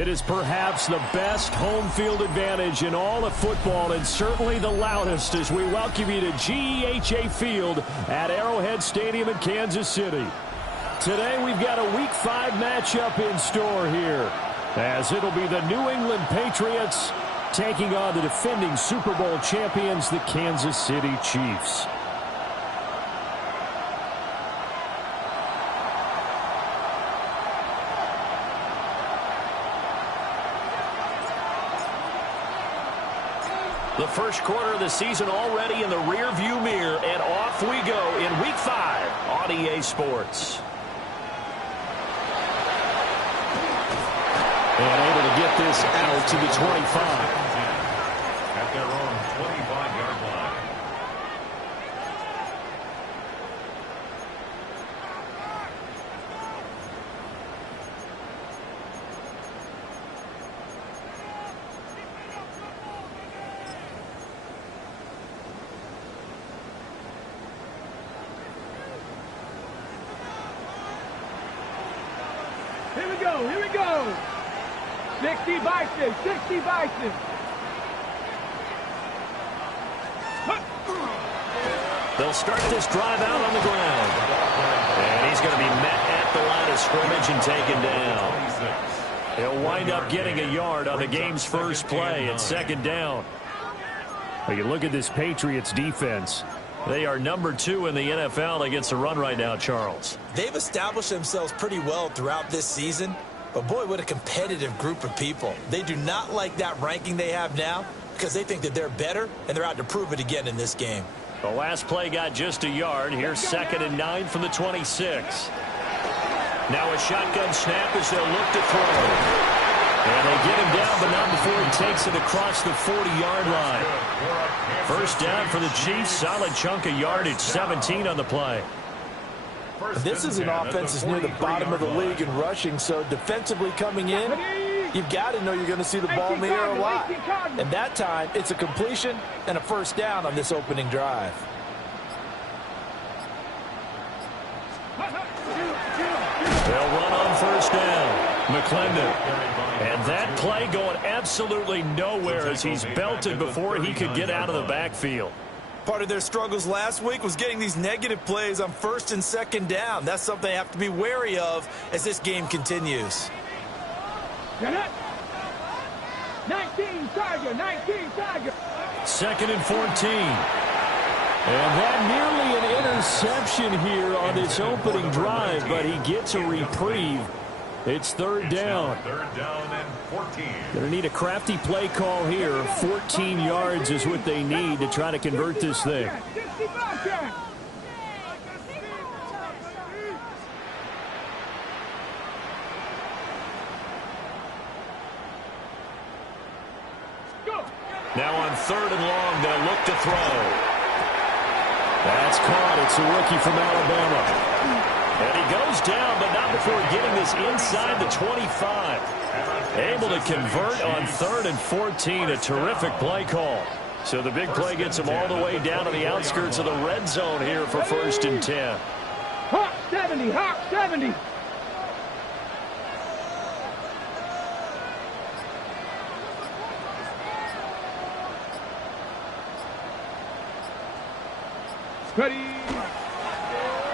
It is perhaps the best home field advantage in all of football and certainly the loudest as we welcome you to GEHA Field at Arrowhead Stadium in Kansas City. Today we've got a Week 5 matchup in store here as it'll be the New England Patriots taking on the defending Super Bowl champions, the Kansas City Chiefs. The first quarter of the season already in the rearview mirror, and off we go in Week 5 on EA Sports. And able to get this out to the 25. At their own 25-yard line. Here we go. 60 Bison, 60 Bison. They'll start this drive out on the ground. And he's going to be met at the line of scrimmage and taken down. He'll wind up getting a yard on the game's first play at second down. Well, you look at this Patriots defense. They are number 2 in the NFL against the run right now, Charles. They've established themselves pretty well throughout this season. But, boy, what a competitive group of people. They do not like that ranking they have now because they think that they're better, and they're out to prove it again in this game. The last play got just a yard. Here's 2nd and 9 from the 26. Now a shotgun snap as they'll look to throw. And they get him down, but not before he takes it across the 40-yard line. First down for the Chiefs. Solid chunk of yardage, 17 on the play. This is an offense that's near the bottom of the league in rushing, so defensively coming in, you've got to know you're going to see the ball in the air a lot. And that time, it's a completion and a first down on this opening drive. They'll run on first down. McClendon. And that play going absolutely nowhere as he's belted before he could get out of the backfield. Part of their struggles last week was getting these negative plays on 1st and 2nd down. That's something they have to be wary of as this game continues. 19 Tiger, 19 Tiger. 2nd and 14. And that nearly an interception here on this opening drive, but he gets a reprieve. It's third down. Third down and 14. Going to need a crafty play call here. 14 yards is what they need to try to convert this thing. Now on 3rd and long, they'll look to throw. That's caught. It's a rookie from Alabama. And he goes down, but not before getting this inside the 25. Able to convert on 3rd and 14. A terrific play call. So the big play gets him all the way down to the outskirts of the red zone here for 1st and 10. Hawk 70, Hawk 70. Ready.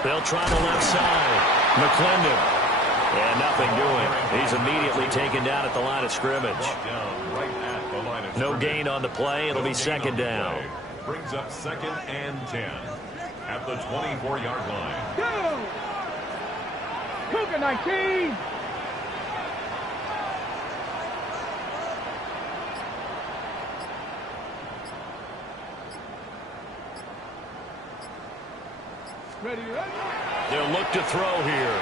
They'll try the left side. McClendon. And nothing doing. He's immediately taken down at the line of scrimmage. No gain on the play. It'll be 2nd down. Brings up 2nd and 10 at the 24-yard line. Go! Cougar 19. Ready. They'll look to throw here.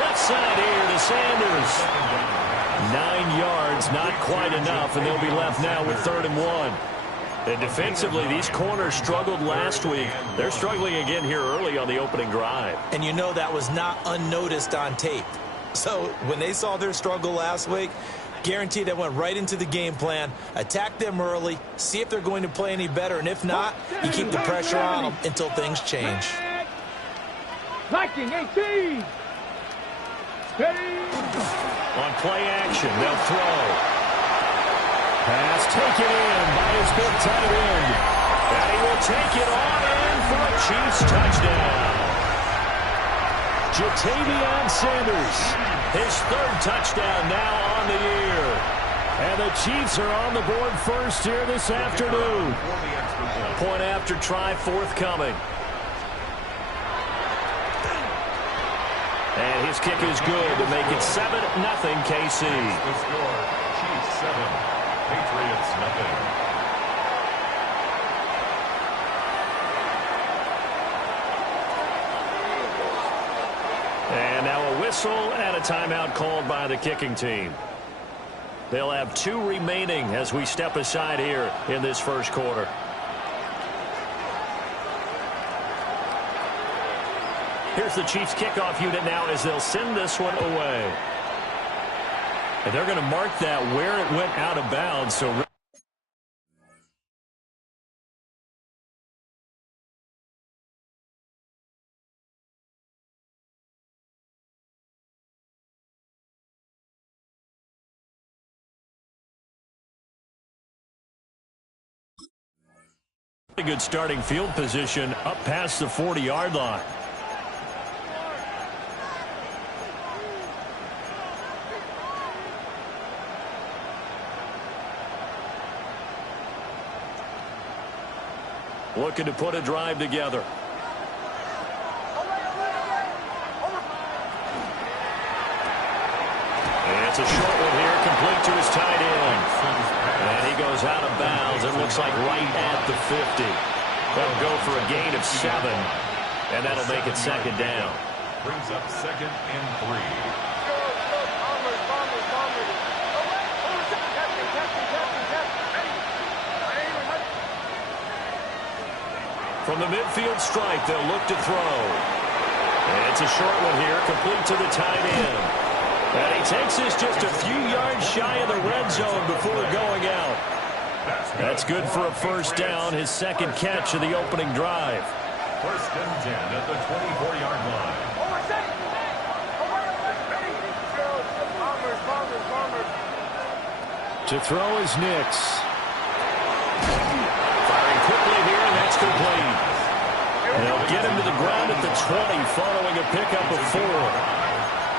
Left side here to Sanders. 9 yards, not quite enough, and they'll be left now with 3rd and 1. And defensively, these corners struggled last week. They're struggling again here early on the opening drive. And you know that was not unnoticed on tape. So when they saw their struggle last week, guaranteed that went right into the game plan. Attack them early, see if they're going to play any better, and if not, you keep the pressure on them until things change. Viking 18. Ready. On play action, they'll throw. Pass taken in by his big tight end. And he will take it on in for a Chiefs touchdown. Jatavion Sanders, his third touchdown now on the year. And the Chiefs are on the board first here this afternoon. Point after try forthcoming. And his kick is good to make it 7-0 KC. The score, Chiefs 7, Patriots nothing. And now a whistle and a timeout called by the kicking team. They'll have 2 remaining as we step aside here in this first quarter. Here's the Chiefs kickoff unit now as they'll send this one away. And they're going to mark that where it went out of bounds. So a good starting field position up past the 40-yard line. Looking to put a drive together. It's a short one here, complete to his tight end. And he goes out of bounds. It looks like right at the 50. That'll go for a gain of 7. And that'll make it second down. Brings up 2nd and 3. From the midfield stripe, they'll look to throw. And it's a short one here, complete to the tight end. And he takes this just a few yards shy of the red zone before going out. That's good for a first down, his second catch of the opening drive. 1st and 10 at the 24-yard line. To throw is Nix. Firing quickly here, and that's complete. They'll get him to the ground at the 20 following a pickup of 4.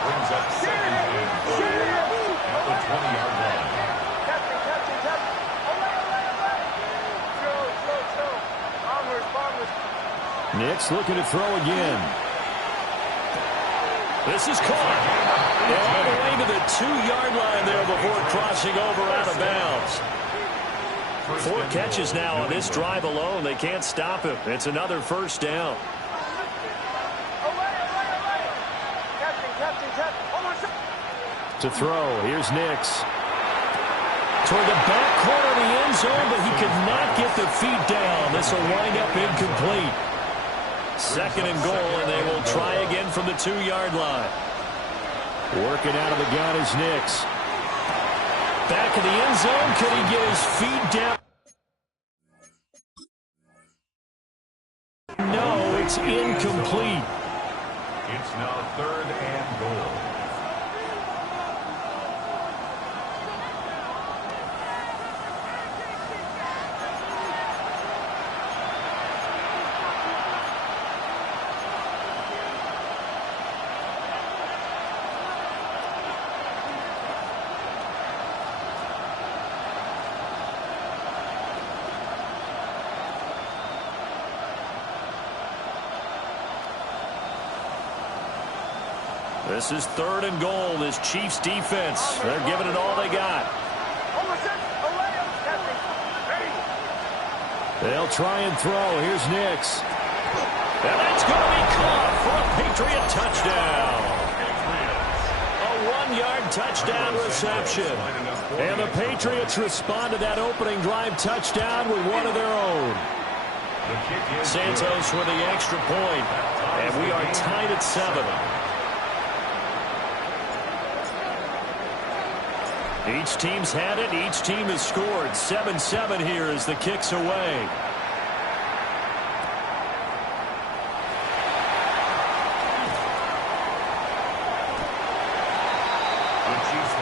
Brings up 2nd and 4 at the 20-yard line. Nix looking to throw again. This is caught. All the way to the 2-yard line there before crossing over out of bounds. 4 catches now on this drive alone. They can't stop him. It's another first down. To throw, here's Nix. Toward the back corner of the end zone, but he could not get the feet down. This will wind up incomplete. 2nd and goal, and they will try again from the 2-yard line. Working out of the gun is Nix. Back in the end zone, could he get his feet down? No, it's incomplete. It's now 3rd and goal. This is 3rd and goal. This Chiefs defense, they're giving it all they got. They'll try and throw. Here's Nix. And that's going to be caught for a Patriot touchdown. A 1-yard touchdown reception. And the Patriots respond to that opening drive touchdown with one of their own. Santos with the extra point. And we are tied at 7. Each team's had it. Each team has scored. 7-7 here as the kick's away. The Chiefs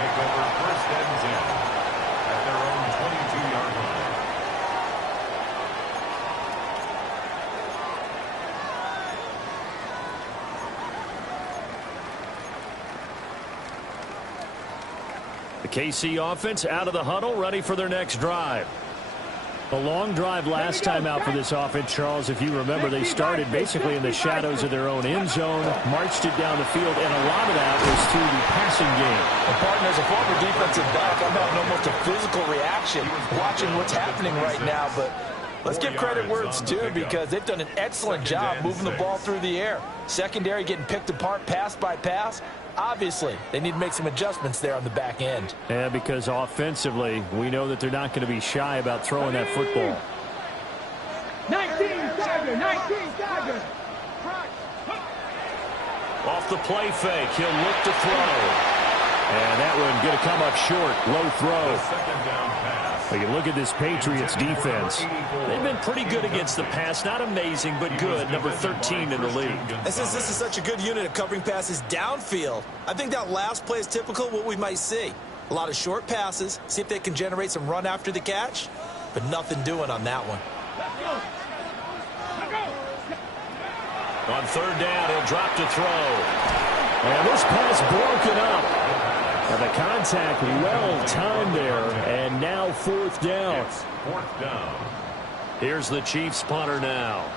The KC offense out of the huddle, ready for their next drive. A long drive last time out for this offense, Charles. If you remember, they started basically in the shadows of their own end zone, marched it down the field, and a lot of that was through the passing game. And partner, as a former defensive back, I'm having almost a physical reaction watching what's happening right now. But let's give credit where it's due, because they've done an excellent job moving the ball through the air. Secondary getting picked apart pass by pass. Obviously, they need to make some adjustments there on the back end. Yeah, because offensively, we know that they're not going to be shy about throwing that football. 19 Tiger, 19 Tiger. Off the play fake, he'll look to throw. And that one going to come up short, low throw. Second down pass. But you look at this Patriots defense. They've been pretty good against the pass. Not amazing, but good. Number 13 in the league. And since this is such a good unit of covering passes downfield, I think that last play is typical of what we might see. A lot of short passes, see if they can generate some run after the catch, but nothing doing on that one. On third down, he'll drop to throw. And this pass broken up. And the contact well timed there, and now fourth down. Fourth down. Here's the Chiefs punter now,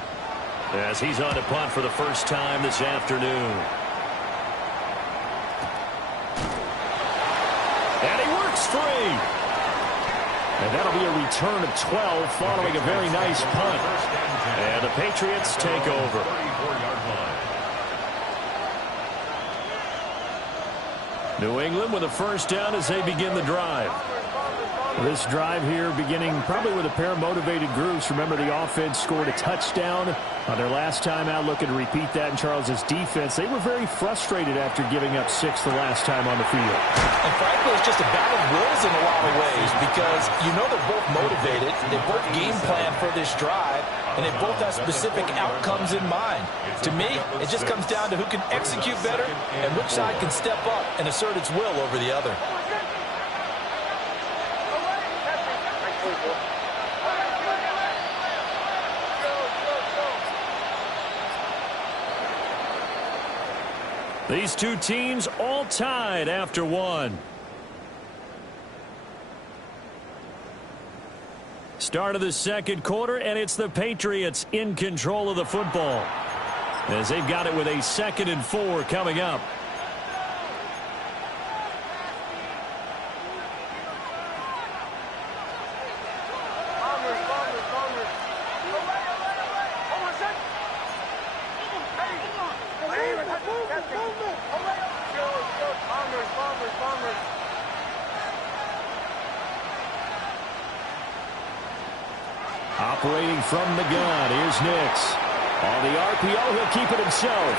as he's on to punt for the first time this afternoon. And he works free. And that'll be a return of 12 following a very nice punt. And the Patriots take over. 34-yard line. New England with a first down as they begin the drive. This drive here beginning probably with a pair of motivated groups. Remember, the offense scored a touchdown on their last time out. Looking to repeat that in Charles's defense. They were very frustrated after giving up 6 the last time on the field. And frankly, it's just a battle of wills in a lot of ways, because you know they're both motivated. They both game plan for this drive, and they both have specific outcomes in mind. To me, it just comes down to who can execute better and which side can step up and assert its will over the other. These two teams all tied after one. Start of the second quarter, and it's the Patriots in control of the football, as they've got it with a 2nd and 4 coming up. Operating from the gun, here's Nix. On the RPO, he'll keep it himself.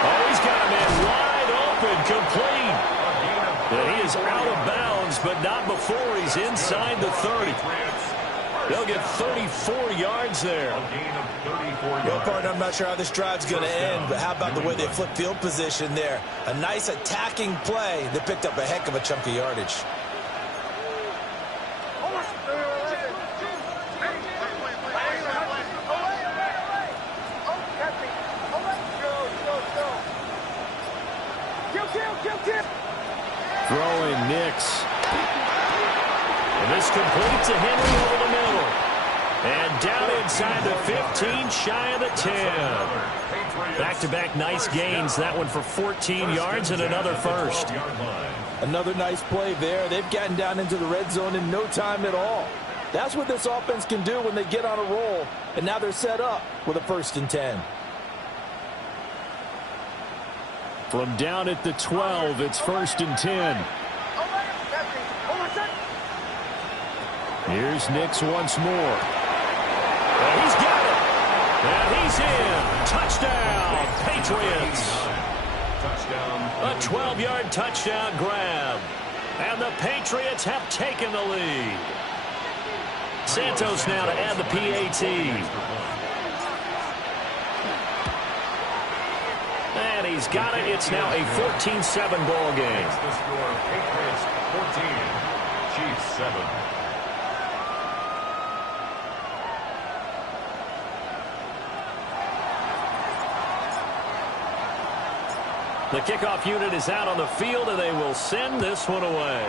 Oh, he's got a man wide open, complete. And he is out of bounds, but not before he's inside the 30. They'll get 34 yards there. Well, partner, I'm not sure how this drive's going to end, but how about the way they flip field position there? A nice attacking play that picked up a heck of a chunk of yardage. Throwing Nix. And this completes a Henry over the middle. And down inside the 15, shy of the 10. Back-to-back nice gains. That one for 14 yards and another first. Another nice play there. They've gotten down into the red zone in no time at all. That's what this offense can do when they get on a roll. And now they're set up with a 1st and 10. From down at the 12, it's 1st and 10. Here's Nix once more. And he's got it. And he's in. Touchdown, Patriots. A 12-yard touchdown grab. And the Patriots have taken the lead. Santos now to add the PAT. And he's got it. It's now a 14-7 ball game. The score, Patriots 14, Chiefs 7. The kickoff unit is out on the field, and they will send this one away.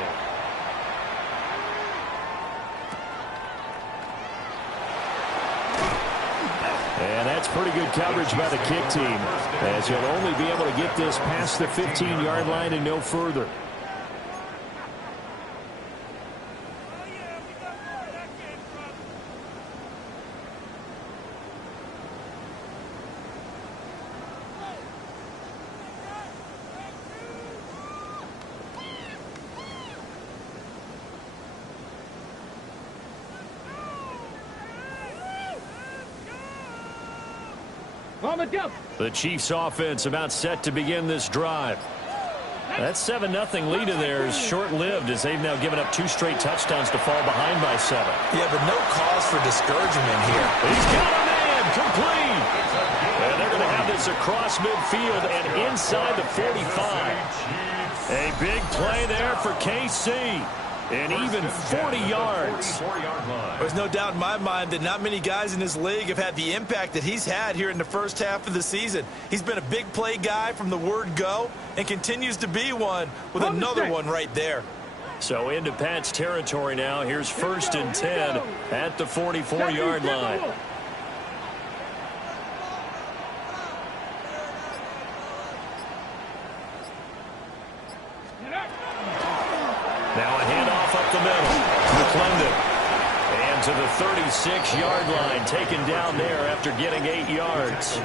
And that's pretty good coverage by the kick team, as he'll only be able to get this past the 15-yard line and no further. The Chiefs offense about set to begin this drive. That 7-0 lead of theirs short-lived as they've now given up 2 straight touchdowns to fall behind by 7. Yeah, but no cause for discouragement here. He's got a man complete. And they're going to have this across midfield and inside the 45. A big play there for KC. And even 40 yards. There's no doubt in my mind that not many guys in this league have had the impact that he's had here in the first half of the season. He's been a big play guy from the word go and continues to be one with another one right there. So into Pat's territory now. Here's 1st and 10 at the 44-yard line. Now a handoff up the middle. McClendon. And to the 36-yard line, taken down there after getting 8 yards.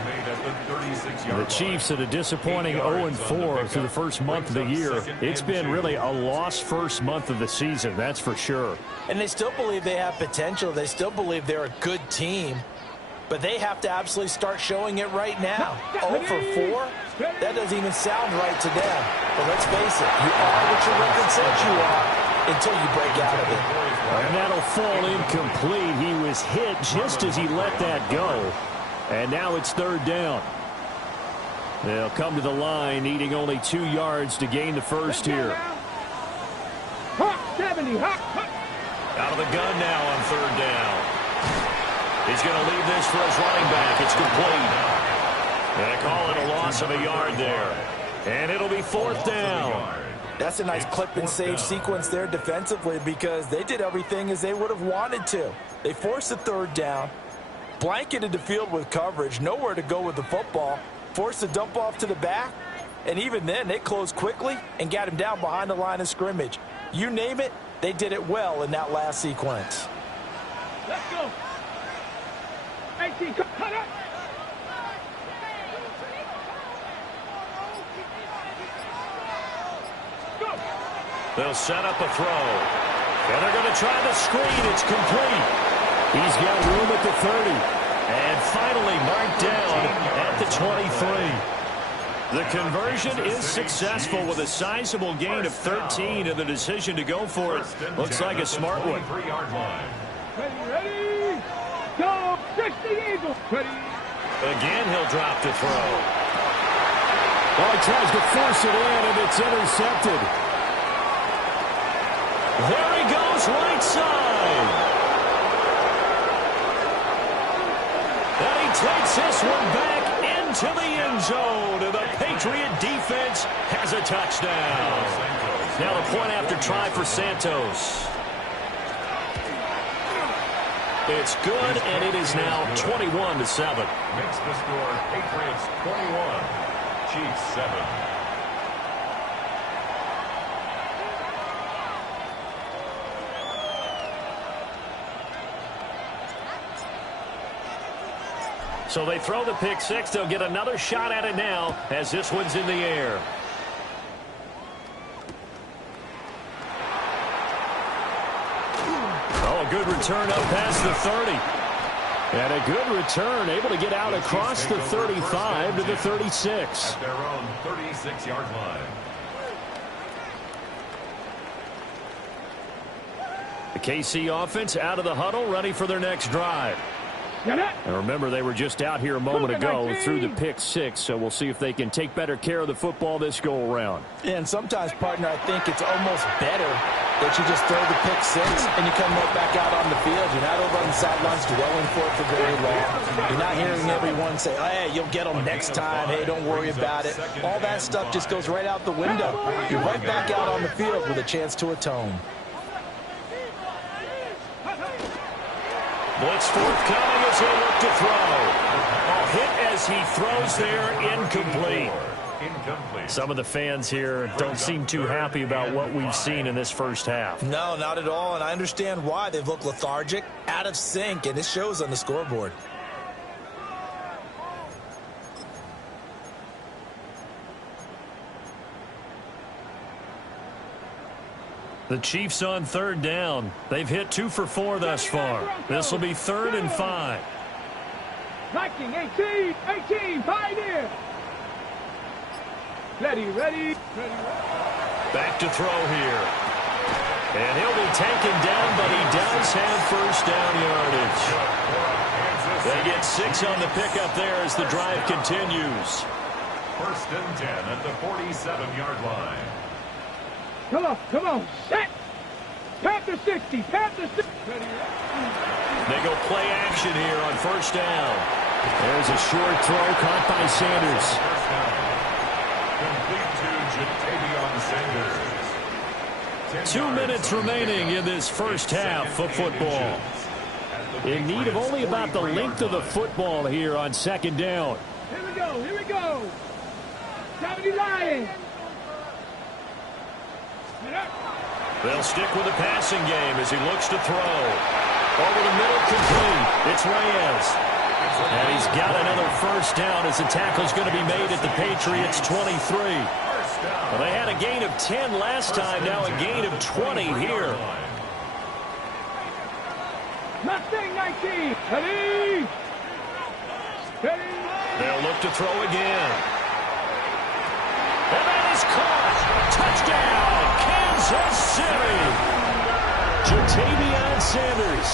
The Chiefs at a disappointing 0-4 through the first month of the year. It's been really a lost first month of the season, that's for sure. And they still believe they have potential. They still believe they're a good team. But they have to absolutely start showing it right now. 0 for 4? That doesn't even sound right to them. But let's face it, you are what your record says you are until you break out of it. And that'll fall incomplete. He was hit just as he let that go. And now it's 3rd down. They'll come to the line, needing only 2 yards to gain the first here. Out of the gun now on 3rd down. He's going to leave this for his running back. It's complete. And I call it a loss of a yard there. And it'll be 4th down. That's a nice clip and save sequence there defensively because they did everything as they would have wanted to. They forced the 3rd down, blanketed the field with coverage, nowhere to go with the football, forced the dump off to the back, and even then they closed quickly and got him down behind the line of scrimmage. You name it, they did it well in that last sequence. Let's go. 18, cut up. They'll set up a throw. And they're going to try the screen. It's complete. He's got room at the 30. And finally marked down at the 23. The conversion is successful with a sizable gain of 13, and the decision to go for it looks like a smart one. Ready, go, 60 Eagles. Ready. Again, he'll drop the throw. Well, he tries to force it in, and it's intercepted. There he goes, right side. And he takes this one back into the end zone. And the Patriot defense has a touchdown. Now the point after try for Santos. It's good, and it is now 21-7. Makes the score Patriots 21, Chiefs 7. So they throw the pick six. They'll get another shot at it now as this one's in the air. Oh, a good return up past the 30. And a good return, able to get out across the 35 to the 36. At their own 36-yard line. The KC offense out of the huddle, ready for their next drive. And remember, they were just out here a moment ago through the pick six, so we'll see if they can take better care of the football this go-around. And sometimes, partner, I think it's almost better that you just throw the pick six and you come right back out on the field. You're not over on the sidelines dwelling for it for very long. You're not hearing everyone say, hey, you'll get them next time. Hey, don't worry about it. All that stuff just goes right out the window. You're right back out on the field with a chance to atone. Blitz forthcoming as he'll look to throw. A hit as he throws there, incomplete. Some of the fans here don't seem too happy about what we've seen in this first half. No, not at all, and I understand why. They've looked lethargic, out of sync, and it shows on the scoreboard. The Chiefs on third down. They've hit 2 for 4 thus far. This will be 3rd and 5. 19, 18, pioneer. Ready. Back to throw here. And he'll be taken down, but he does have first down yardage. They get 6 on the pickup there as the drive continues. 1st and 10 at the 47-yard line. Come on, set. Panther 60, Panther 60. They go play action here on first down. There's a short throw caught by Sanders. Complete to Jatavion Sanders. 2 minutes remaining in this first half of football. In need of only about the length of the football here on 2nd down. Here we go. 70 Lions. They'll stick with the passing game as he looks to throw. Over the middle, complete. It's Reyes. And he's got another first down as the tackle's going to be made at the Patriots' 23. Well, they had a gain of 10 last time, now a gain of 20 here. Mustang 19. Ready. They'll look to throw again. And that is caught. Touchdown, Kansas City. Jatavion Sanders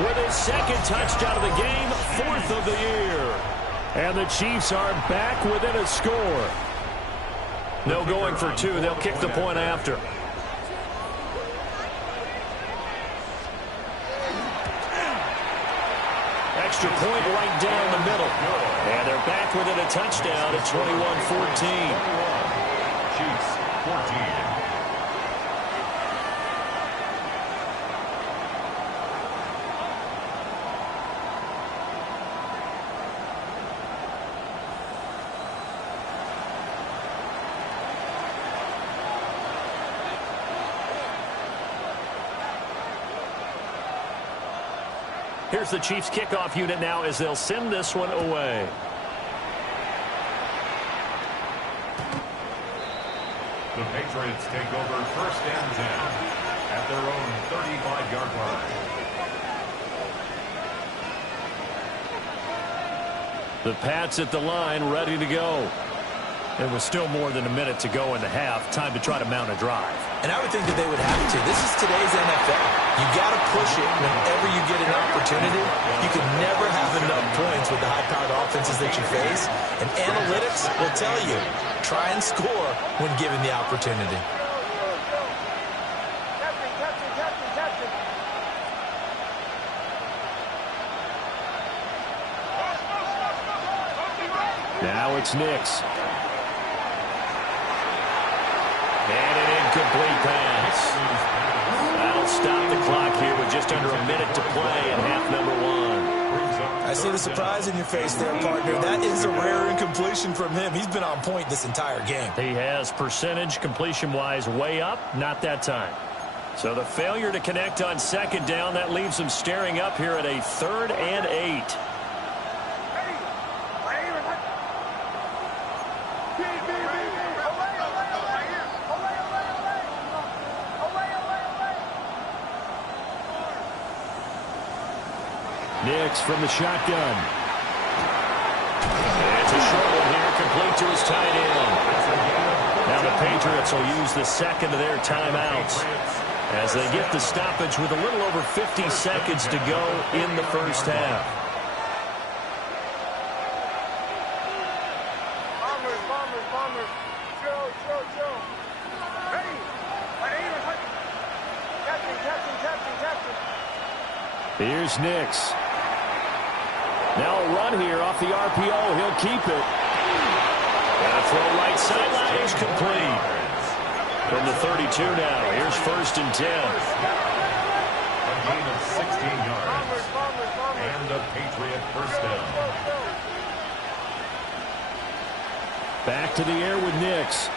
with his 2nd touchdown of the game, 4th of the year. And the Chiefs are back within a score. No going for 2. They'll kick the point after. Extra point right down the middle. And they're back within a touchdown at 21-14. Chiefs 14. Here's the Chiefs kickoff unit now as they'll send this one away. The Patriots take over 1st and 10 at their own 35-yard line. The Pats at the line, ready to go. There was still more than a minute to go in the half. Time to try to mount a drive. And I would think that they would have to. This is today's NFL. You got to push it whenever you get an opportunity. You can never have enough points with the high-powered offenses that you face. And analytics will tell you, try and score when given the opportunity. Now it's Nix. And an incomplete pass. That'll stop the clock here with just under a minute to play in half number 1. I see the surprise in your face there, partner. That is a rare incompletion from him. He's been on point this entire game. He has percentage completion-wise way up, not that time. So the failure to connect on 2nd down, that leaves him staring up here at a 3rd and 8. Nix from the shotgun. It's a short one here, complete to his tight end. Now the Patriots will use the 2nd of their timeouts as they get the stoppage with a little over 50 seconds to go in the first half. Here's Nix. Now a run here off the RPO. He'll keep it. And a throw right sideline is complete. From the 32 now. Here's 1st and 10. A gain of 16 yards. And a Patriot first down. Back to the air with Nix.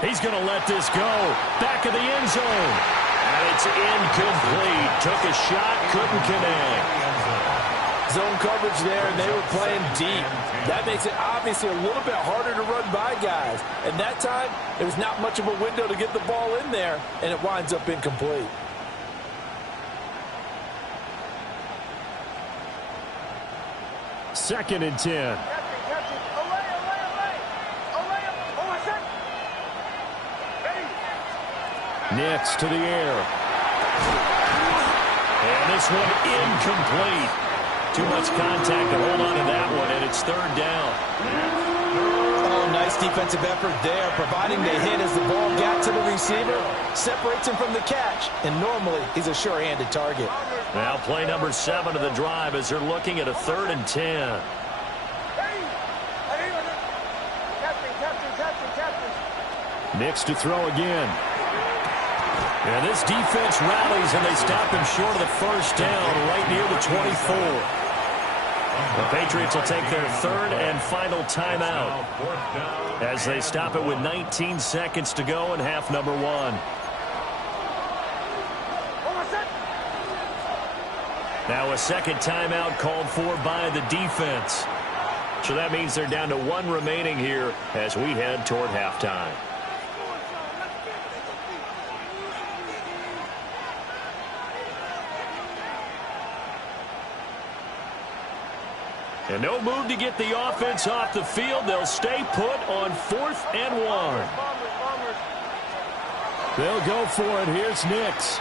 He's going to let this go. Back of the end zone. And it's incomplete. Took a shot, couldn't connect. Zone coverage there, and they were playing deep. That makes it obviously a little bit harder to run by guys. And that time, there was not much of a window to get the ball in there, and it winds up incomplete. Second and 10. Nix to the air. And this one incomplete. Too much contact to hold on to that one, and it's 3rd down. Oh, nice defensive effort there, providing the hit as the ball got to the receiver, separates him from the catch, and normally he's a sure-handed target. Now play number 7 of the drive as they're looking at a 3rd and 10. Nix to throw again. And this defense rallies, and they stop him short of the 1st down right near the 24. The Patriots will take their 3rd and final timeout as they stop it with 19 seconds to go in half number 1. Now a second timeout called for by the defense. So that means they're down to 1 remaining here as we head toward halftime. And no move to get the offense off the field. They'll stay put on 4th and 1. They'll go for it. Here's Nix.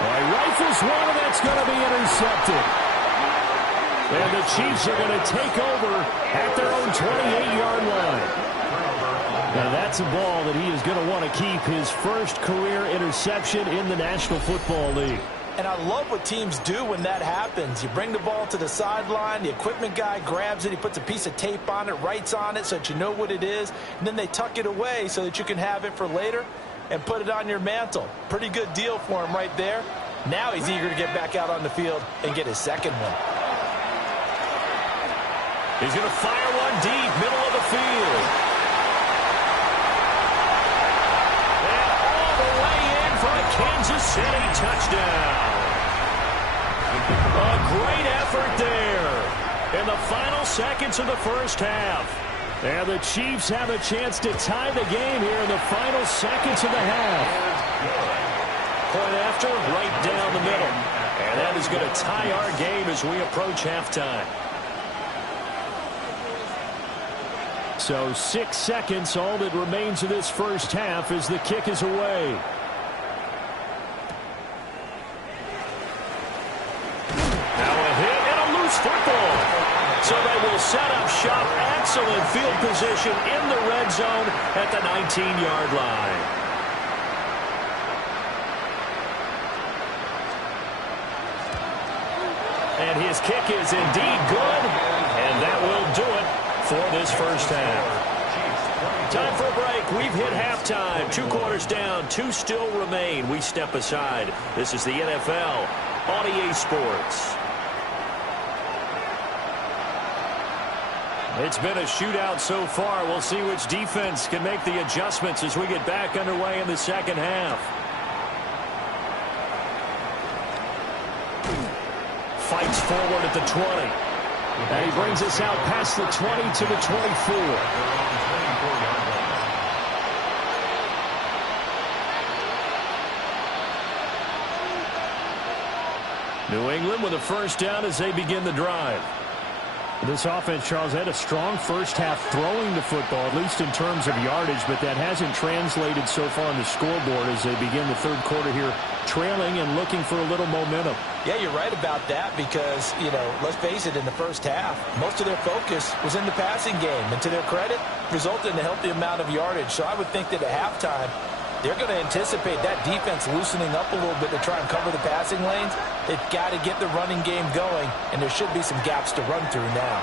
Rifles one, and that's going to be intercepted. And the Chiefs are going to take over at their own 28-yard line. Now that's a ball that he is going to want to keep, his first career interception in the National Football League. And I love what teams do when that happens. You bring the ball to the sideline, the equipment guy grabs it, he puts a piece of tape on it, writes on it so that you know what it is, and then they tuck it away so that you can have it for later and put it on your mantle. Pretty good deal for him right there. Now he's eager to get back out on the field and get his second one. He's going to fire one deep, middle of the field. And all the way in for a Kansas City touchdown. A great effort there in the final seconds of the first half. And the Chiefs have a chance to tie the game here in the final seconds of the half. Point after, right down the middle. And that is going to tie our game as we approach halftime. So 6 seconds, all that remains of this first half as the kick is away. Now a hit and a loose football. So they will set up shop. Excellent field position in the red zone at the 19-yard line. And his kick is indeed good. And that will do it for this first half. Time for a break. We've hit halftime. 2 quarters down. 2 still remain. We step aside. This is the NFL on EA Sports. It's been a shootout so far. We'll see which defense can make the adjustments as we get back underway in the second half. Fights forward at the 20. And he brings us out past the 20 to the 24. New England with a first down as they begin the drive. This offense, Charles, had a strong first half throwing the football, at least in terms of yardage, but that hasn't translated so far on the scoreboard as they begin the third quarter here, trailing and looking for a little momentum. Yeah, you're right about that because, let's face it, in the first half, most of their focus was in the passing game. And to their credit, resulted in a healthy amount of yardage. So I would think that at halftime, they're going to anticipate that defense loosening up a little bit to try and cover the passing lanes. They've got to get the running game going, and there should be some gaps to run through now.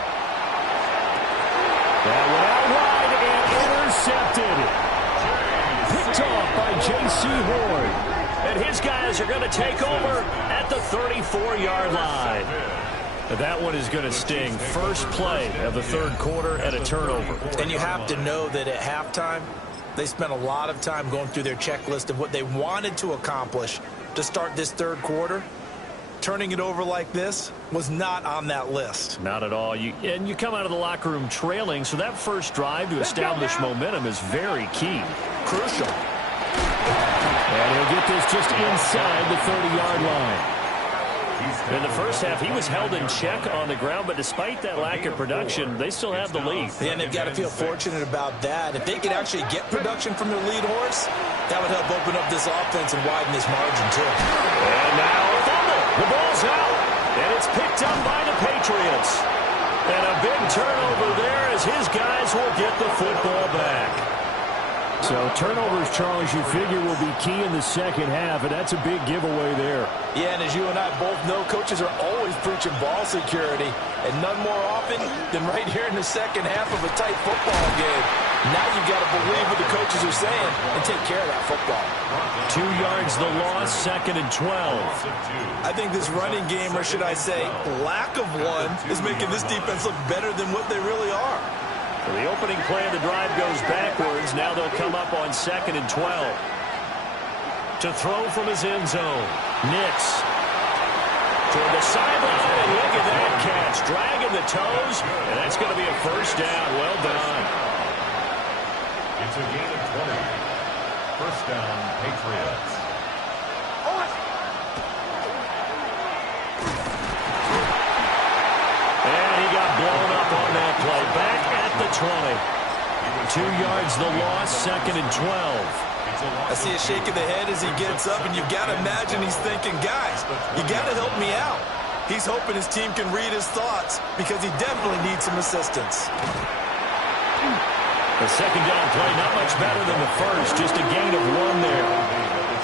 That went out wide and intercepted. Picked off by J.C. Horn. And his guys are going to take over at the 34-yard line. That one is going to sting. First play of the third quarter and a turnover. And you have to know that at halftime, they spent a lot of time going through their checklist of what they wanted to accomplish to start this third quarter. Turning it over like this was not on that list. Not at all. And you come out of the locker room trailing, so that first drive to establish momentum is very key. Crucial. And he'll get this just inside the 30-yard line. In the first half, he was held in check on the ground, but despite that lack of production, they still have the lead. Yeah, and they've got to feel fortunate about that. If they could actually get production from their lead horse, that would help open up this offense and widen this margin, too. And now a fumble. The ball's out, and it's picked up by the Patriots. And a big turnover there as his guys will get the football back. So turnovers, Charles, you figure will be key in the second half, and that's a big giveaway there. Yeah, and as you and I both know, coaches are always preaching ball security, and none more often than right here in the second half of a tight football game. Now you've got to believe what the coaches are saying and take care of that football. 2 yards the loss, 2nd and 12. I think this running game, or should I say lack of one, is making this defense look better than what they really are. So the opening play of the drive goes backwards. Now they'll come up on 2nd and 12. To throw from his end zone. Nix. Toward the sideline, and look at that catch. Dragging the toes, and that's going to be a first down. Well done. It's a gain of 20. First down, Patriots. And he got blown up on that play. Back at the 20. 2 yards the loss, 2nd and 12. I see a shake of the head as he gets up, and you've got to imagine he's thinking, guys, you got to help me out. He's hoping his team can read his thoughts because he definitely needs some assistance. The second down play, not much better than the first, just a gain of 1 there.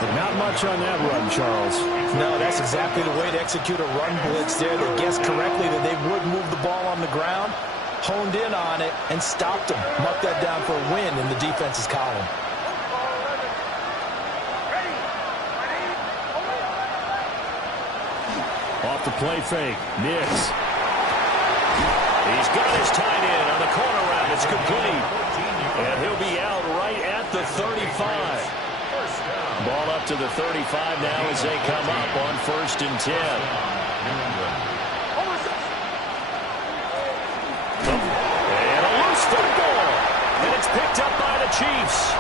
But not much on that run, Charles. No, that's exactly the way to execute a run blitz there. They guessed correctly that they would move the ball on the ground, honed in on it, and stopped them. Mark that down for a win in the defense's column. Off the play fake, Nix. He's got his tight end on the corner route. It's complete. And he'll be out right at the 35. Ball up to the 35 now as they come up on 1st and 10. And a loose football. And it's picked up by the Chiefs.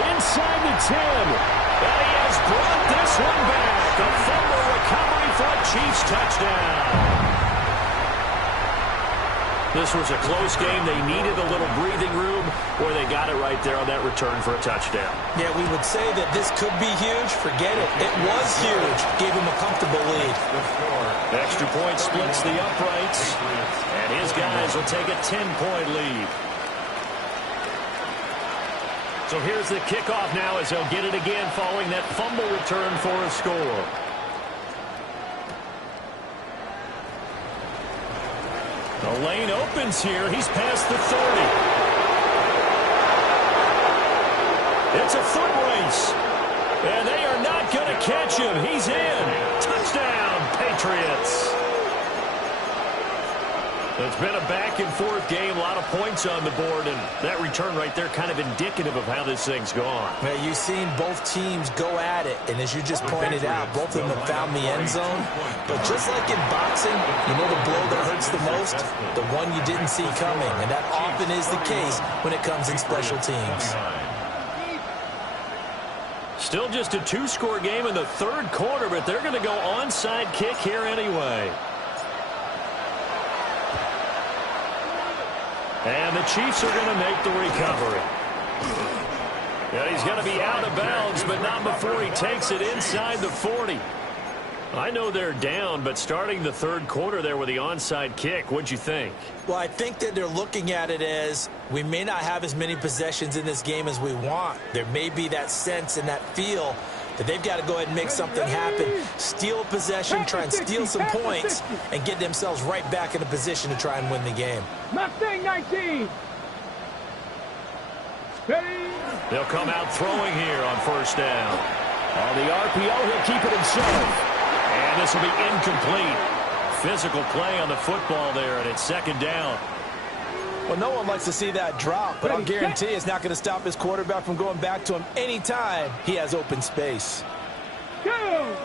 Inside the 10. And he has brought this one back. A fumble recovery for a Chiefs touchdown. This was a close game. They needed a little breathing room, or they got it right there on that return for a touchdown. Yeah, we would say that this could be huge. Forget it. It was huge. Gave him a comfortable lead. Extra point splits the uprights, and his guys will take a 10-point lead. So here's the kickoff now as they'll get it again following that fumble return for a score. The lane opens here. He's past the 30. It's a foot race. And they are not going to catch him. He's in. Touchdown, Patriots. It's been a back-and-forth game, a lot of points on the board, and that return right there kind of indicative of how this thing's gone. Man, you've seen both teams go at it, and as you just pointed out, both of them have found the end zone. But just like in boxing, you know the blow that hurts the most? The one you didn't see coming, and that often is the case when it comes in special teams. Still just a 2-score game in the third quarter, but they're going to go onside kick here anyway. And the Chiefs are going to make the recovery. Yeah, he's going to be out of bounds, but not before he takes it inside the 40. I know they're down, but starting the third quarter there with the onside kick, what'd you think? Well, I think that they're looking at it as we may not have as many possessions in this game as we want. There may be that sense and that feel that they've got to go ahead and make something happen, steal a possession, try and steal some points, and get themselves right back in a position to try and win the game. Mustang 19. Ready? They'll come out throwing here on first down. On the RPO, he'll keep it himself. And this will be incomplete. Physical play on the football there, and it's second down. Well, no one likes to see that drop, but I'll guarantee it's not going to stop his quarterback from going back to him anytime he has open space. Go!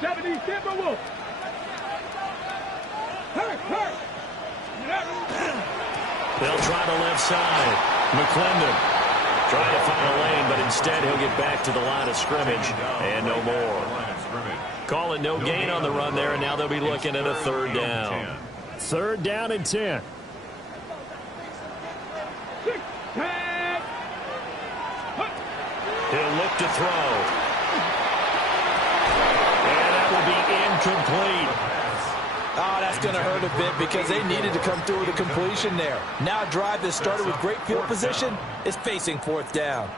70 Timberwolves. Hurt. They'll try the left side. McClendon trying to find a lane, but instead he'll get back to the line of scrimmage and no more. Calling no gain on the run there, and now they'll be looking at a third down. Third down and 10. 6, 10. He'll look to throw. And that will be incomplete. Oh, that's going to hurt a bit because they needed to come through with a completion there. Now a drive that started with great field position is facing fourth down.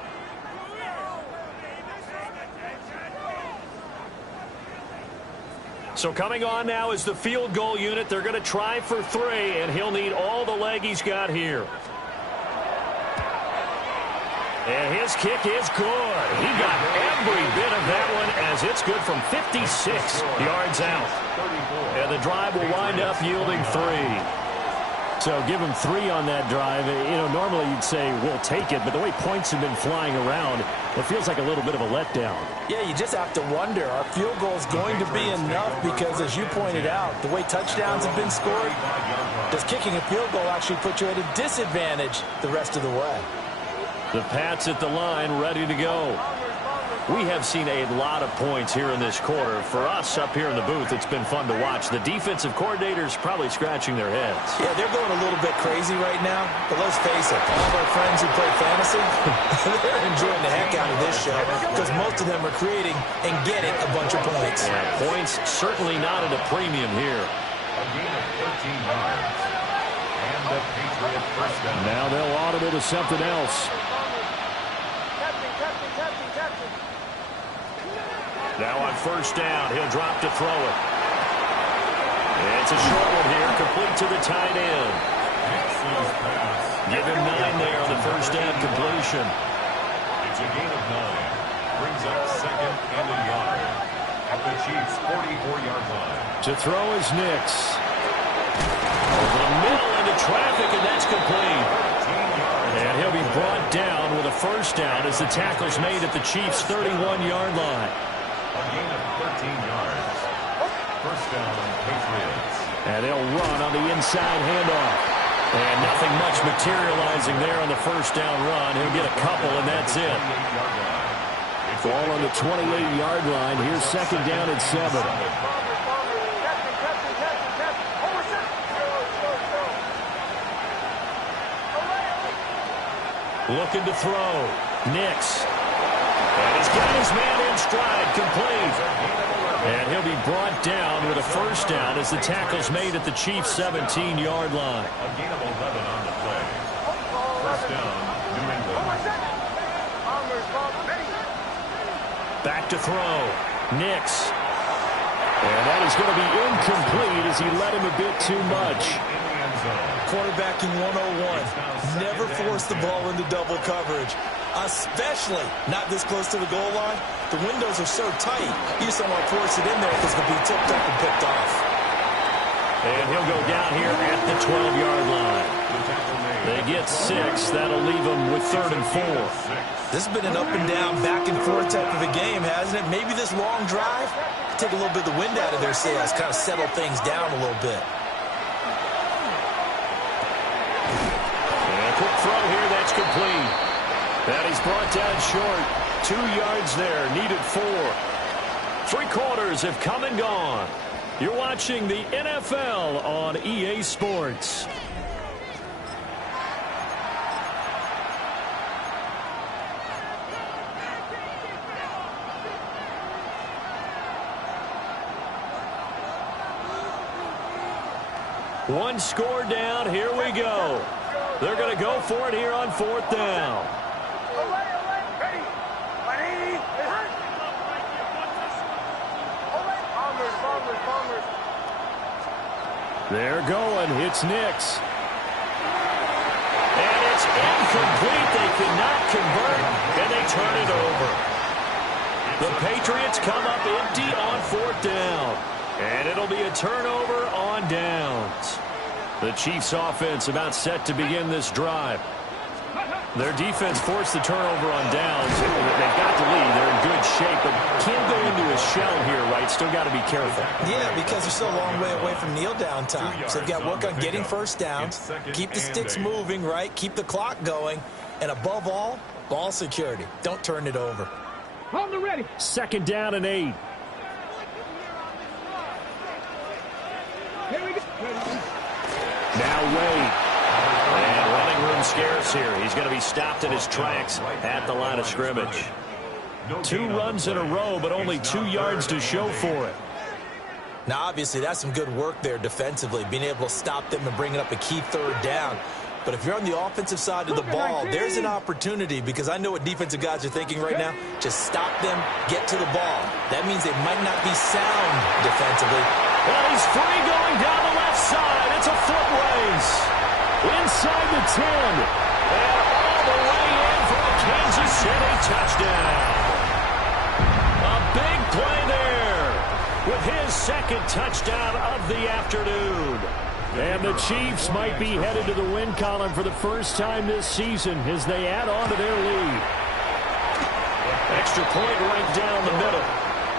So coming on now is the field goal unit. They're going to try for 3, and he'll need all the leg he's got here. And his kick is good. He got every bit of that one as it's good from 56 yards out. And the drive will wind up yielding 3. So give him 3 on that drive. You know, normally you'd say we'll take it, but the way points have been flying around, it feels like a little bit of a letdown. Yeah, you just have to wonder, are field goals going to be enough? Because as you pointed out, the way touchdowns have been scored, does kicking a field goal actually put you at a disadvantage the rest of the way? The Pats at the line, ready to go. We have seen a lot of points here in this quarter. For us up here in the booth, it's been fun to watch. The defensive coordinators probably scratching their heads. Yeah, they're going a little bit crazy right now. But let's face it, all of our friends who play fantasy, they're enjoying the heck out of this show because most of them are creating and getting a bunch of points. Yeah, points certainly not at a premium here. A gain of 13 yards. And the Patriot first down. Now they'll audible to something else. Now on first down, he'll drop to throw it. It's a short one here, complete to the tight end. Give him 9 there on the first down completion. It's a gain of 9. Brings up second and a yard at the Chiefs' 44-yard line. To throw is Nix. Over the middle into traffic, and that's complete. And he'll be brought down with a first down as the tackle's made at the Chiefs' 31-yard line. A gain of 13 yards. First down, Patriots. And they'll run on the inside handoff. And nothing much materializing there on the first down run. He'll get a couple, and that's it. Ball on the 28-yard line. Here's second down and 7. Looking to throw. Nix. And he's got his man in stride, complete. And he'll be brought down with a first down as the tackle's made at the Chiefs' 17-yard line. A gain of 11 on the play. First down, New England. Back to throw. Nix. And that is going to be incomplete as he led him a bit too much. Quarterbacking 101. Never force the ball into double coverage, especially not this close to the goal line. The windows are so tight, you just don't want to force it in there because it'll be tipped up and picked off. And he'll go down here at the 12-yard line. They get 6. That'll leave them with 3rd and 4. This has been an up and down, back and forth type of a game, hasn't it? Maybe this long drive take a little bit of the wind out of their sails, kind of settle things down a little bit. Quick throw here, that's complete. That he's brought down short. 2 yards there, needed 4. 3 quarters have come and gone. You're watching the NFL on EA Sports. One score down. Here we go. They're going to go for it here on 4th down. They're going. It's Nix. And it's incomplete. They cannot convert, and they turn it over. The Patriots come up empty on 4th down. And it'll be a turnover on downs. The Chiefs offense about set to begin this drive. Their defense forced the turnover on downs. They've got the lead. They're in good shape, but can't go into a shell here, right? Still got to be careful. Yeah, because they're still a long way away from kneel down time. So they've got to work on getting first downs, keep the sticks moving, right? Keep the clock going, and above all, ball security. Don't turn it over. On the ready. 2nd down and 8. Here we go. Now Wade. And running room scarce here. He's going to be stopped in his tracks at the line of scrimmage. 2 runs in a row, but only 2 yards to show for it. Now, obviously, that's some good work there defensively, being able to stop them and bringing up a key 3rd down. But if you're on the offensive side of the ball, there's an opportunity, because I know what defensive guys are thinking right now. Just stop them, get to the ball. That means they might not be sound defensively. Well, he's free going down the left side. It's a foot race. Inside the 10. And all the way in for a Kansas City touchdown. A big play there with his 2nd touchdown of the afternoon. And the Chiefs might be headed to the win column for the first time this season as they add on to their lead. Extra point right down the middle.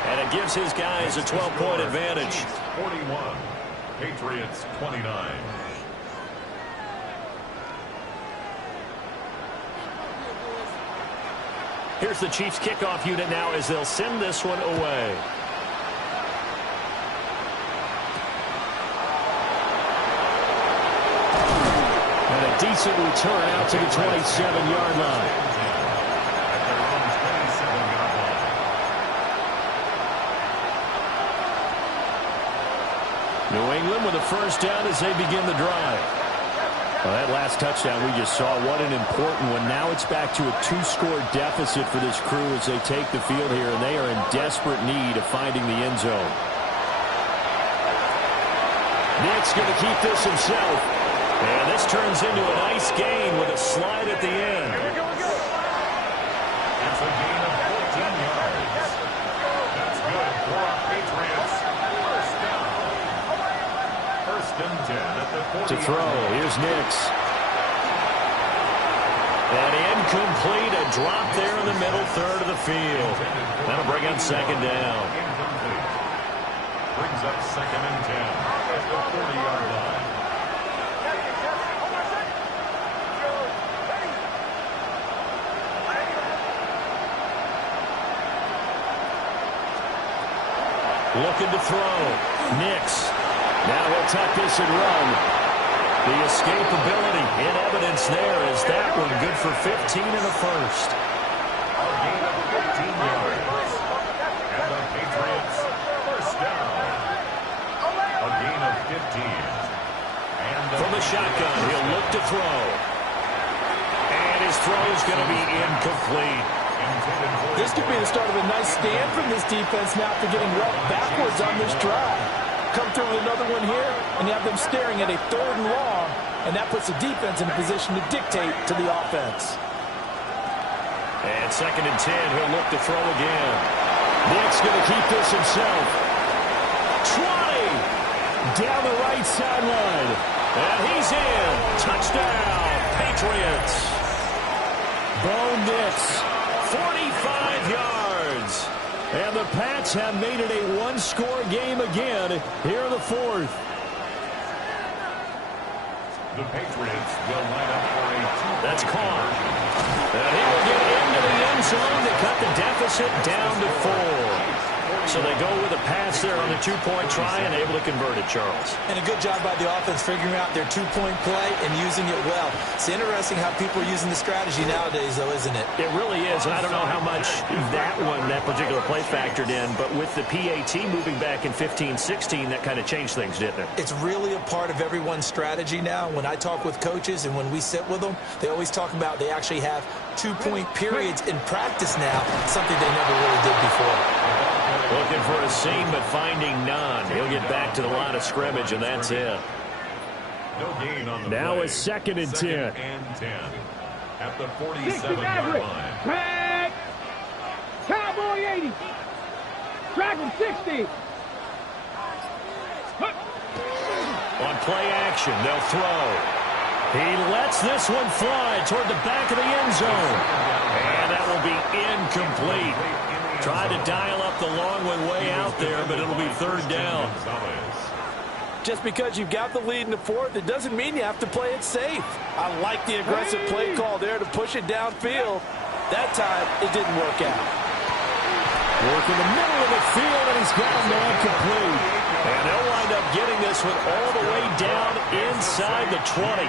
And it gives his guys a 12-point advantage. 41, Patriots 29. Here's the Chiefs kickoff unit now as they'll send this one away. And a decent return out to the 27-yard line. New England with a first down as they begin the drive. Well, that last touchdown we just saw, what an important one. Now it's back to a 2-score deficit for this crew as they take the field here, and they are in desperate need of finding the end zone. Nick's going to keep this himself. And this turns into a nice gain with a slide at the end. It's a gain of 14 yards. That's good for Patriots. First down. 1st and 10 at the 40. To throw, here's Nix. And incomplete, a drop there in the middle 3rd of the field. That'll bring up 2nd down. Incomplete. Brings up 2nd and 10 at the 40-yard line. Looking to throw. Nix. Now he'll tuck this and run. The escapability in evidence there is that one good for 15 and a first. A gain of 15 yards. And the Patriots first down. A gain of 15. And From the shotgun, he'll look to throw. And his throw is going to be incomplete. This could be the start of a nice stand from this defense now after getting roughed backwards on this drive. Come through with another one here, and you have them staring at a 3rd and long, and that puts the defense in a position to dictate to the offense. And 2nd and 10, he'll look to throw again. Nick's going to keep this himself. 20! Down the right sideline. And he's in. Touchdown, Patriots. Bo Nix, 45 yards. And the Pats have made it a 1-score game again here in the 4th. the Patriots will line up for a two-point That's caught. And he will get into the end zone to cut the deficit down to 4. So they go with a pass there on the two-point try and able to convert it, Charles. And a good job by the offense figuring out their two-point play and using it well. It's interesting how people are using the strategy nowadays, though, isn't it? It really is, and I don't know how much that that particular play factored in, but with the PAT moving back in 15-16, that kind of changed things, didn't it? It's really a part of everyone's strategy now. When I talk with coaches and when we sit with them, they always talk about they actually have 2-point periods in practice now, something they never really did before. Looking for a seam, but finding none. He'll get back to the line of scrimmage, and that's it. No gain on the now play. a 2nd and 10. Second and 10 at the 47-yard line. Track. Cowboy 80. Track him 60. On play action, they'll throw. He lets this one fly toward the back of the end zone. And that will be incomplete. Tried to dial up the long way out there, but it'll be 3rd down. Just because you've got the lead in the 4th, it doesn't mean you have to play it safe. I like the aggressive play call there to push it downfield. That time, it didn't work out. Work in the middle of the field, and he's got a man complete. And they'll wind up getting this one all the way down inside the 20.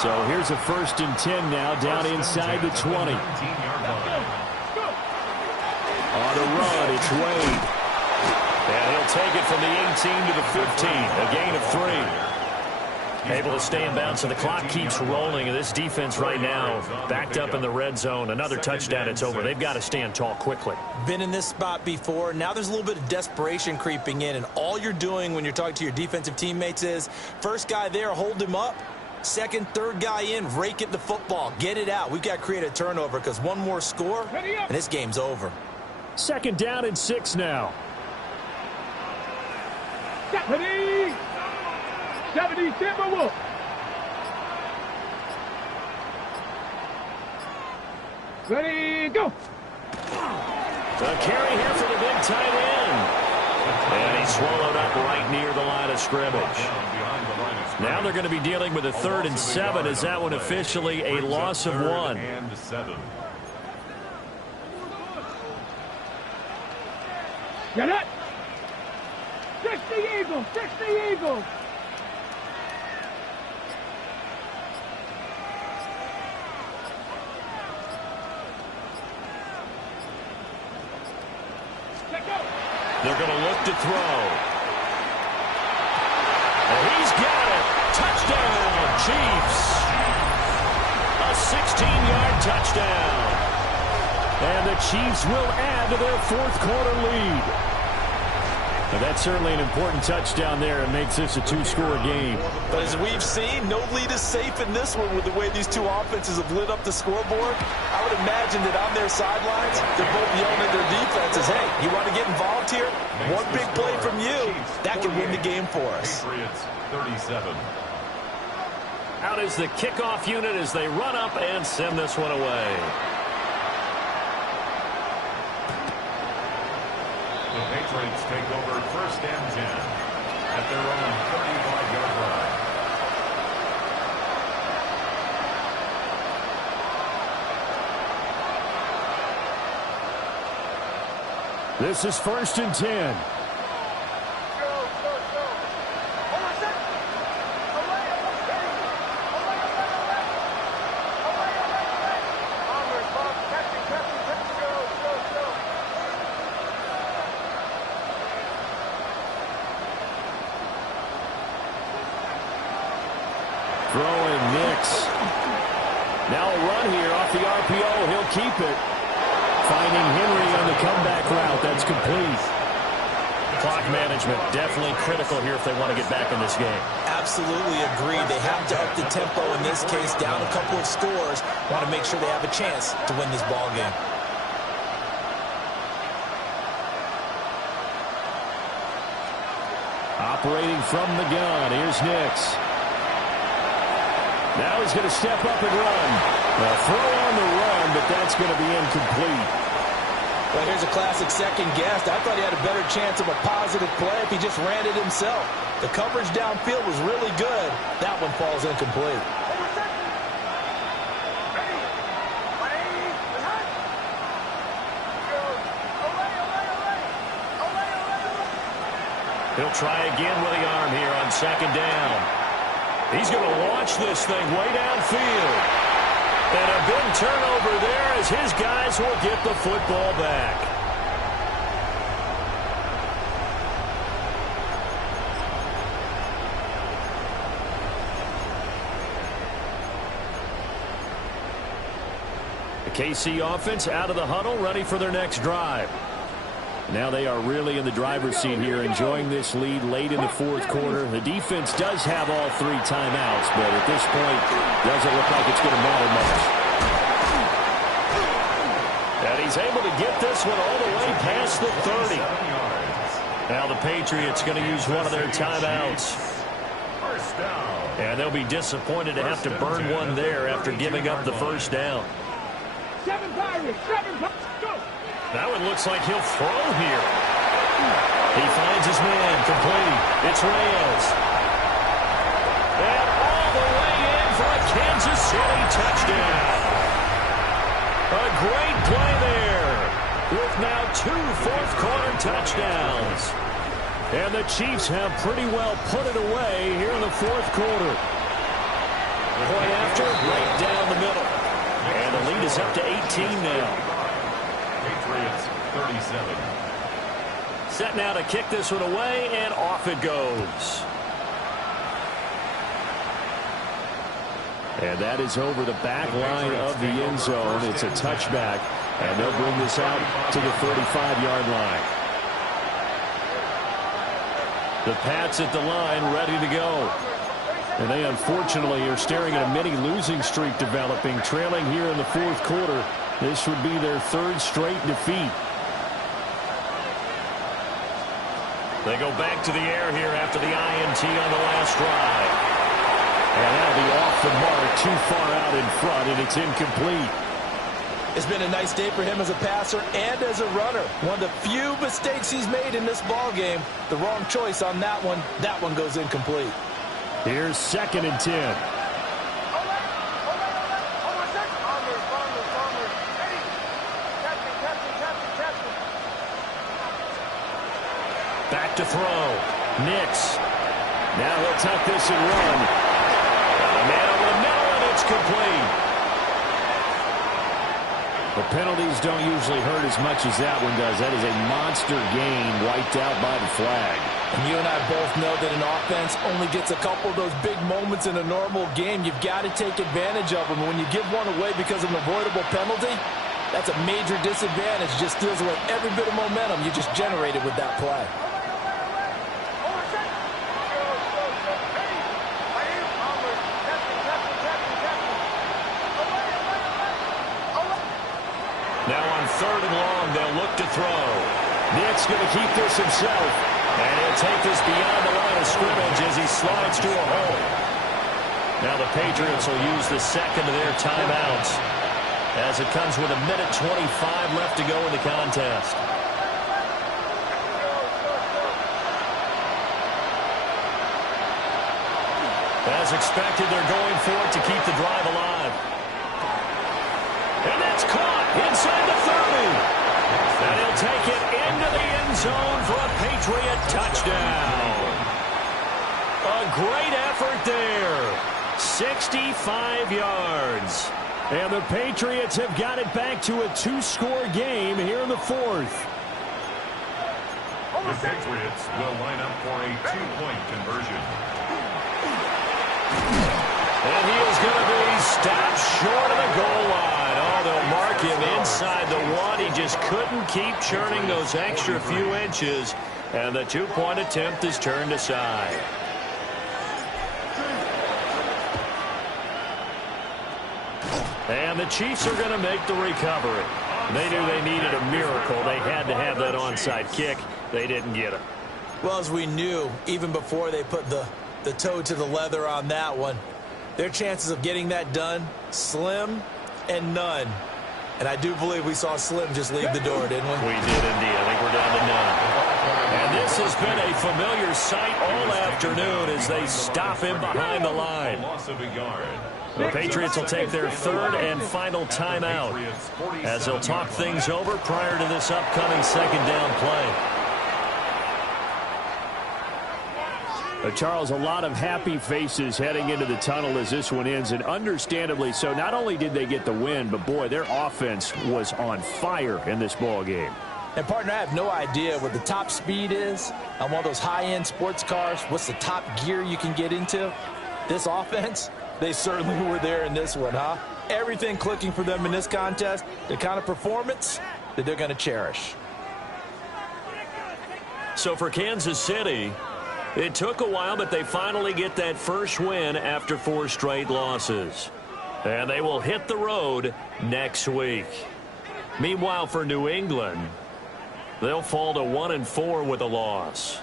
So here's a 1st and 10 now, down inside the 20. On the run, it's Wade. And he'll take it from the 18 to the 15, a gain of 3. Able to stay in bounds, so the clock keeps rolling. And this defense right now backed up in the red zone. Another touchdown, it's over. They've got to stand tall quickly. Been in this spot before. Now there's a little bit of desperation creeping in, and all you're doing when you're talking to your defensive teammates is first guy there, hold him up. Second, third guy in, rake it the football. Get it out. We've got to create a turnover because one more score, and this game's over. 2nd down and 6 now. 70 Timberwolves. Ready, go. The carry here for the big tight end. And he's swallowed up right near the line of scrimmage. Now they're going to be dealing with a 3rd and 7. Is that one officially a loss of 1? Get it. 60 Eagles, 60 Eagles. They're going to look to throw. And he's got it. Touchdown, Chiefs. A 16-yard touchdown. And the Chiefs will add to their 4th quarter lead. Now that's certainly an important touchdown there. It makes this a 2-score game. But as we've seen, no lead is safe in this one with the way these two offenses have lit up the scoreboard. I would imagine that on their sidelines, they're both yelling at their defenses, hey, you want to get involved here? One big play from you, that can win the game for us. Patriots 37. Out is the kickoff unit as they run up and send this one away. The Patriots take over 1st and 10 at their own 35-yard line. This is 1st and 10. Throwing Nix. Now a run here off the RPO. He'll keep it. Finding Henry on the comeback route. That's complete. Clock management definitely critical here if they want to get back in this game. Absolutely agree. They have to up the tempo in this case, down a couple of scores. Want to make sure they have a chance to win this ball game. Operating from the gun. Here's Nix. Now he's going to step up and run. A throw on the run, but that's going to be incomplete. Well, here's a classic second guess. I thought he had a better chance of a positive play if he just ran it himself. The coverage downfield was really good. That one falls incomplete. He'll try again with the arm here on 2nd down. He's going to launch this thing way downfield. And a big turnover there as his guys will get the football back. The KC offense out of the huddle, ready for their next drive. Now they are really in the driver's seat here, enjoying this lead late in the fourth quarter. The defense does have all 3 timeouts, but at this point, doesn't look like it's going to matter much. And he's able to get this one all the way past the 30. Now the Patriots going to use one of their timeouts. And they'll be disappointed to have to burn one there after giving up the first down. 7 Pirates, 7 Pirates, go! That one looks like he'll throw here. He finds his man, complete. It's Reyes. And all the way in for a Kansas City touchdown. A great play there with now 2 fourth-quarter touchdowns. And the Chiefs have pretty well put it away here in the fourth quarter. Point after, right down the middle. And the lead is up to 18 now. Patriots 37. Set now to kick this one away, and off it goes. And that is over the back line of the end zone. It's a touchback, and they'll bring this out to the 35-yard line. The Pats at the line, ready to go. And they unfortunately are staring at a mini losing streak developing, trailing here in the fourth quarter. This would be their 3rd straight defeat. They go back to the air here after the INT on the last drive. And that'll be off the mark, too far out in front, and it's incomplete. It's been a nice day for him as a passer and as a runner. One of the few mistakes he's made in this ball game. The wrong choice on that one. That one goes incomplete. Here's 2nd and 10. Back to throw. Nix. Now he'll tuck this and run. And a man over the middle, and it's complete. The penalties don't usually hurt as much as that one does. That is a monster gain wiped out by the flag. And you and I both know that an offense only gets a couple of those big moments in a normal game. You've got to take advantage of them. When you give one away because of an avoidable penalty, that's a major disadvantage. Just steals away every bit of momentum you just generated with that play. Now on 3rd and long, they'll look to throw. Nick's going to keep this himself. And he'll take this beyond the line of scrimmage as he slides to a hole. Now the Patriots will use the 2nd of their timeouts as it comes with 1:25 left to go in the contest. As expected, they're going for it to keep the drive alive. And that's caught inside the 30. And he'll take it into the end zone for a Patriot touchdown. A great effort there. 65 yards. And the Patriots have got it back to a 2-score game here in the fourth. The Patriots will line up for a 2-point conversion. And he is going to be stopped short of the goal line. Oh, they'll mark him inside the 1. He just couldn't keep churning those extra few inches. And the 2-point attempt is turned aside. And the Chiefs are going to make the recovery. They knew they needed a miracle. They had to have that onside kick. They didn't get it. Well, as we knew, even before they put the toe to the leather on that one, their chances of getting that done, slim and none. And I do believe we saw Slim just leave the door, didn't we? We did indeed. I think we're down to none. And this has been a familiar sight all afternoon as they stop him behind the line. Loss of a yard. The Patriots will take their 3rd and final timeout as they'll talk things over prior to this upcoming 2nd down play. Charles, a lot of happy faces heading into the tunnel as this one ends, and understandably so. Not only did they get the win, but, boy, their offense was on fire in this ball game. And, partner, I have no idea what the top speed is on one of those high-end sports cars. What's the top gear you can get into? This offense, they certainly were there in this one, huh? Everything clicking for them in this contest, the kind of performance that they're going to cherish. So for Kansas City, it took a while, but they finally get that first win after 4 straight losses. And they will hit the road next week. Meanwhile, for New England, they'll fall to 1-4 with a loss.